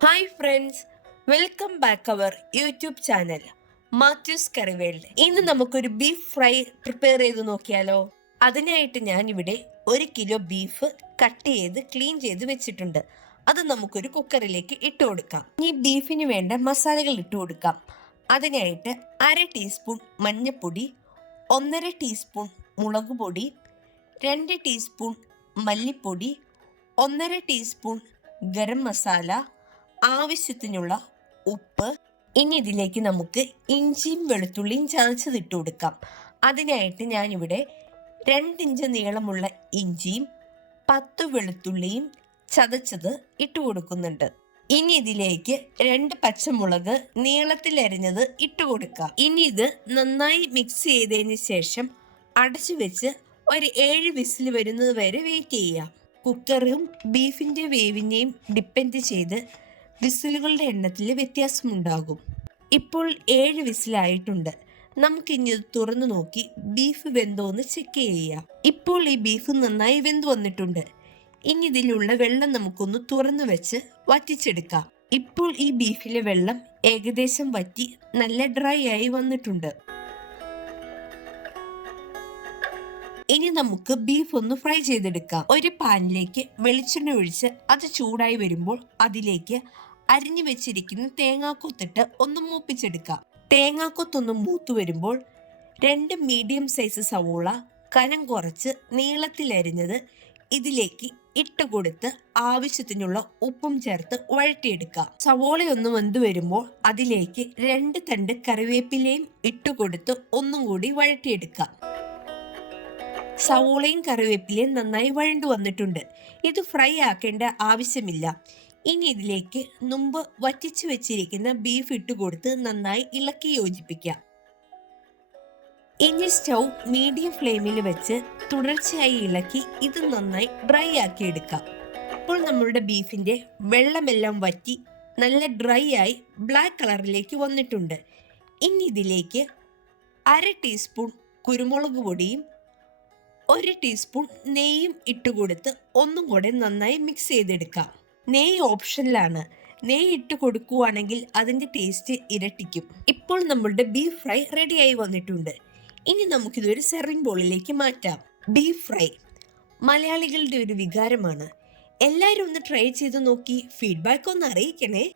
Hi friends welcome back our YouTube channel Mathews curry world ഇന്ന് നമുക്കൊരു beef fry prepare ചെയ്ത് നോക്കിയാലോ? അതിനായിട്ട് ഞാൻ ഇവിടെ ഒരു കിലോ ബീഫ് കട്ട് ചെയ്ത് ക്ലീൻ ചെയ്ത് വെച്ചിട്ടുണ്ട്. അത് നമുക്കൊരു കുക്കറിലേക്ക് ഇട്ട് കൊടുക്കാം. ഈ ബീഫിന് വേണ്ട മസാലകൾ ഇട്ട് കൊടുക്കാം. അതിനായിട്ട് അര ടീസ്പൂൺ മഞ്ഞൾപ്പൊടി ഒന്നര ടീസ്പൂൺ മുളക് പൊടി രണ്ട് ടീസ്പൂൺ മല്ലിപ്പൊടി ഒന്നര ടീസ്പൂൺ ഗരം മസാല ആവശ്യത്തിനുള്ള ഉപ്പ്. ഇനി ഇതിലേക്ക് നമുക്ക് ഇഞ്ചിയും വെളുത്തുള്ളിയും ചതച്ചതിട്ട് കൊടുക്കാം. അതിനായിട്ട് ഞാനിവിടെ രണ്ടിഞ്ച് നീളമുള്ള ഇഞ്ചിയും പത്ത് വെളുത്തുള്ളിയും ചതച്ചത് ഇട്ട് കൊടുക്കുന്നുണ്ട്. ഇനി ഇതിലേക്ക് രണ്ട് പച്ചമുളക് നീളത്തിൽ അരിഞ്ഞത് ഇട്ട് കൊടുക്കാം. ഇനി ഇത് നന്നായി മിക്സ് ചെയ്തതിന് ശേഷം അടച്ചു വെച്ച് ഒരു ഏഴ് വിസിൽ വരുന്നത് വരെ വെയിറ്റ് ചെയ്യുക കുക്കറും ബീഫിന്റെ വേവിനെയും ഡിപ്പെൻഡ് ചെയ്ത് വിസിലുകളുടെ എണ്ണത്തിൽ വ്യത്യാസമുണ്ടാകും. ഇപ്പോൾ ഏഴ് വിസിലായിട്ടുണ്ട്. നമുക്കിനി തുറന്നു നോക്കി ബീഫ് വെന്തോ എന്ന് ചെക്ക് ചെയ്യാം. ഇപ്പോൾ ഈ ബീഫ് നന്നായി വെന്ത് വന്നിട്ടുണ്ട്. ഇനി ഇതിലുള്ള വെള്ളം നമുക്കൊന്ന് തുറന്നു വെച്ച് വറ്റിച്ചെടുക്കാം. ഇപ്പോൾ ഈ ബീഫിലെ വെള്ളം ഏകദേശം വറ്റി നല്ല ഡ്രൈ ആയി വന്നിട്ടുണ്ട്. നമുക്ക് ബീഫ് ഒന്ന് ഫ്രൈ ചെയ്തെടുക്കാം. ഒരു പാനിലേക്ക് വെളിച്ചെണ്ണ ഒഴിച്ച് അത് ചൂടായി വരുമ്പോൾ അതിലേക്ക് അരിഞ്ഞു വെച്ചിരിക്കുന്ന തേങ്ങാക്കൊത്തിട്ട് ഒന്ന് മൂപ്പിച്ചെടുക്കാം. തേങ്ങാക്കൊത്തൊന്ന് മൂത്തു വരുമ്പോൾ രണ്ട് മീഡിയം സൈസ് സവോള കനം കുറച്ച് നീളത്തിൽ അരിഞ്ഞത് ഇതിലേക്ക് ഇട്ട് കൊടുത്ത് ആവശ്യത്തിനുള്ള ഉപ്പും ചേർത്ത് വഴറ്റിയെടുക്കാം. ഒന്ന് വെന്ത് വരുമ്പോൾ അതിലേക്ക് രണ്ട് തണ്ട് കറിവേപ്പിലയും ഇട്ട് കൊടുത്ത് ഒന്നും കൂടി വഴറ്റിയെടുക്കാം. സവോളയും കറിവേപ്പിലയും നന്നായി വഴണ്ടു വന്നിട്ടുണ്ട്. ഇത് ഫ്രൈ ആക്കേണ്ട ആവശ്യമില്ല. ഇനി ഇതിലേക്ക് മുമ്പ് വറ്റിച്ചു വെച്ചിരിക്കുന്ന ബീഫ് ഇട്ട് കൊടുത്ത് നന്നായി ഇളക്കി യോജിപ്പിക്കാം. ഇനി സ്റ്റൗ മീഡിയം ഫ്ലെയിമിൽ വെച്ച് തുടർച്ചയായി ഇളക്കി ഇത് നന്നായി ഡ്രൈ ആക്കി എടുക്കാം. അപ്പോൾ നമ്മളുടെ ബീഫിന്റെ വെള്ളമെല്ലാം വറ്റി നല്ല ഡ്രൈ ആയി ബ്ലാക്ക് കളറിലേക്ക് വന്നിട്ടുണ്ട്. ഇനി ഇതിലേക്ക് അര ടീസ്പൂൺ കുരുമുളക് പൊടിയും ഒരു ടീസ്പൂൺ നെയ്യും ഇട്ടുകൊടുത്ത് ഒന്നും കൂടെ നന്നായി മിക്സ് ചെയ്തെടുക്കാം. നെയ്യ് ഓപ്ഷനിലാണ് നെയ്യ് ഇട്ട് കൊടുക്കുകയാണെങ്കിൽ അതിന്റെ ടേസ്റ്റ് ഇരട്ടിക്കും. ഇപ്പോൾ നമ്മളുടെ ബീഫ് ഫ്രൈ റെഡിയായി വന്നിട്ടുണ്ട്. ഇനി നമുക്കിതൊരു സെർവിങ് ബോളിലേക്ക് മാറ്റാം. ബീഫ് ഫ്രൈ മലയാളികളുടെ ഒരു വികാരമാണ്. എല്ലാവരും ഒന്ന് ട്രൈ ചെയ്ത് നോക്കി ഫീഡ്ബാക്ക് ഒന്ന് അറിയിക്കണേ.